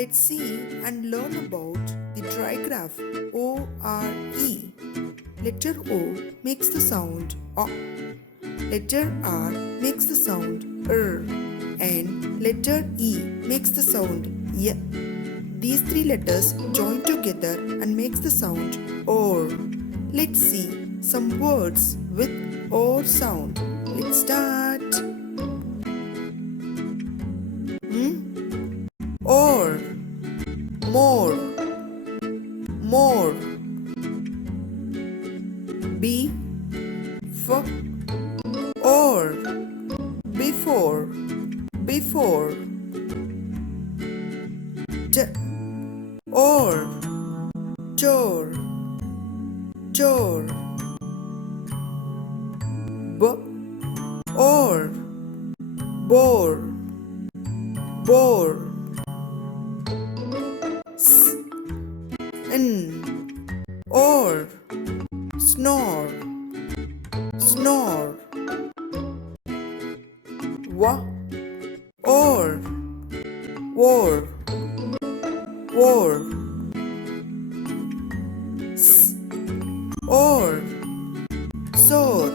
Let's see and learn about the trigraph O-R-E. Letter O makes the sound O. Letter R makes the sound R. And letter E makes the sound Y. These three letters join together and makes the sound OR. Let's see some words with OR sound. Let's start. Or, more, more. B for or, before, before. T or, chore, chore. B or, bore, bore. Or, snore, snore. Or, war, war. Or, sore,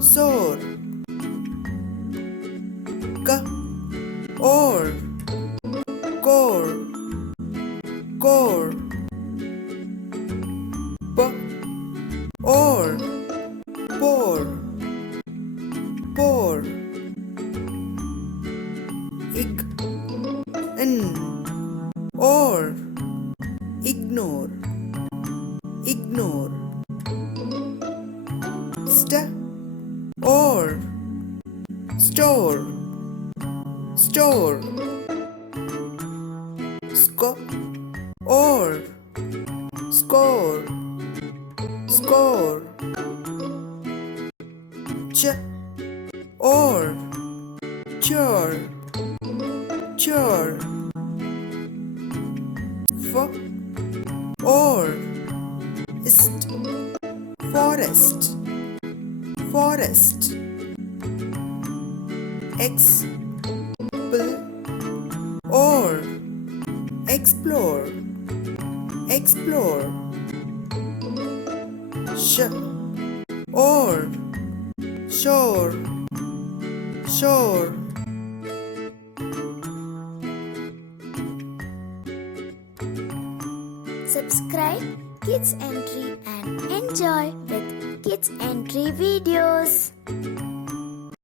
sore. Or, core, core. Or, pore, pore. Or, ignore, ignore. Or, store, store. Or, score, score. Or, chore, chore. Or, forest, forest. Or, explore, explore. Or, shore, shore. Subscribe Kids Entry and enjoy with Kids Entry videos.